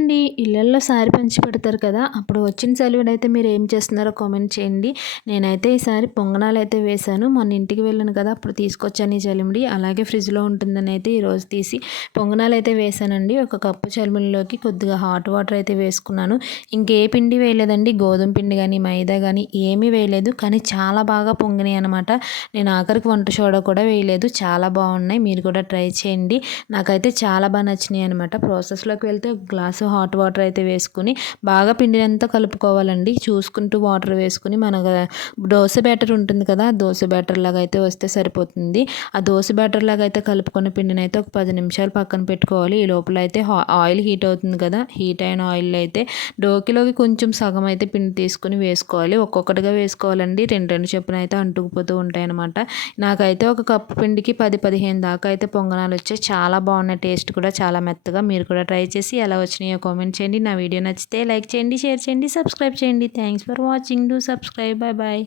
అండి. ఇళ్లల్లో సారి పంచి పెడతారు కదా! అప్పుడు వచ్చిన సెలవునైతే మీరు ఏం చేస్తున్నారో కామెంట్ చేయండి. నేనైతే ఈసారి పొంగనాలైతే వేశాను. మొన్న ఇంటికి వెళ్ళాను కదా! అప్పుడు తీసుకొచ్చాను ఈ చలిమిడి. అలాగే ఫ్రిడ్జ్‌లో ఉంటుందని అయితే ఈరోజు తీసి పొంగనాలైతే వేశానండి. ఒక కప్పు చలిమిడిలోకి కొద్దిగా హాట్ వాటర్ అయితే వేసుకున్నాను. ఇంకే పిండి వేయలేదండి. గోధుమ పిండి గానీ, మైదా గానీ ఏమీ వేయలేదు. కానీ చాలా బాగా పొంగినాయి అనమాట. నేను ఆఖరికి వంట సోడా కూడా వేయలేదు. చాలా బాగున్నాయి. మీరు కూడా ట్రై చేయండి. నాకైతే చాలా బాగా నచ్చినాయి అనమాట. ప్రాసెస్‌లోకి వెళ్తే ఒక గ్లాసు హాట్ వాటర్ అయితే వేసుకొని బాగా పిండినంతా కలుపుకోవాలండి. చూసుకుంటూ వాటర్ వేసుకొని మన దోస బ్యాటర్ ఉంటుంది కదా! దోస బ్యాటర్ లాగా అయితే వస్తే సరిపోతుంది. ఆ దోస బ్యాటర్ లాగా అయితే కలుపుకున్న పిండిని అయితే ఒక 10 నిమిషాలు పక్కన పెట్టుకోవాలి. ఈ లోపల అయితే ఆయిల్ హీట్ అవుతుంది కదా! హీట్ అయిన ఆయిల్ అయితే డోకిలోకి కొంచెం సగం అయితే పిండి తీసుకొని వేసుకోవాలి. ఒక్కొక్కటిగా వేసుకోవాలండి. 2 చొప్పున అయితే అంటుకుపోతూ ఉంటాయన్నమాట. నాకైతే ఒక కప్పు పిండికి 10, 15 దాకా అయితే పొంగనాలు వచ్చాయి. చాలా బాగున్నాయి. టేస్ట్ కూడా చాలా మెత్తగా. మీరు కూడా ట్రై చేసి ఎలా వచ్చినాయో కామెంట్ చేయండి. నా వీడియో నచ్చితే లైక్ చేయండి, షేర్ చేయండి, సబ్స్క్రైబ్ చేయండి. Thanks for watching. Do subscribe. Bye bye.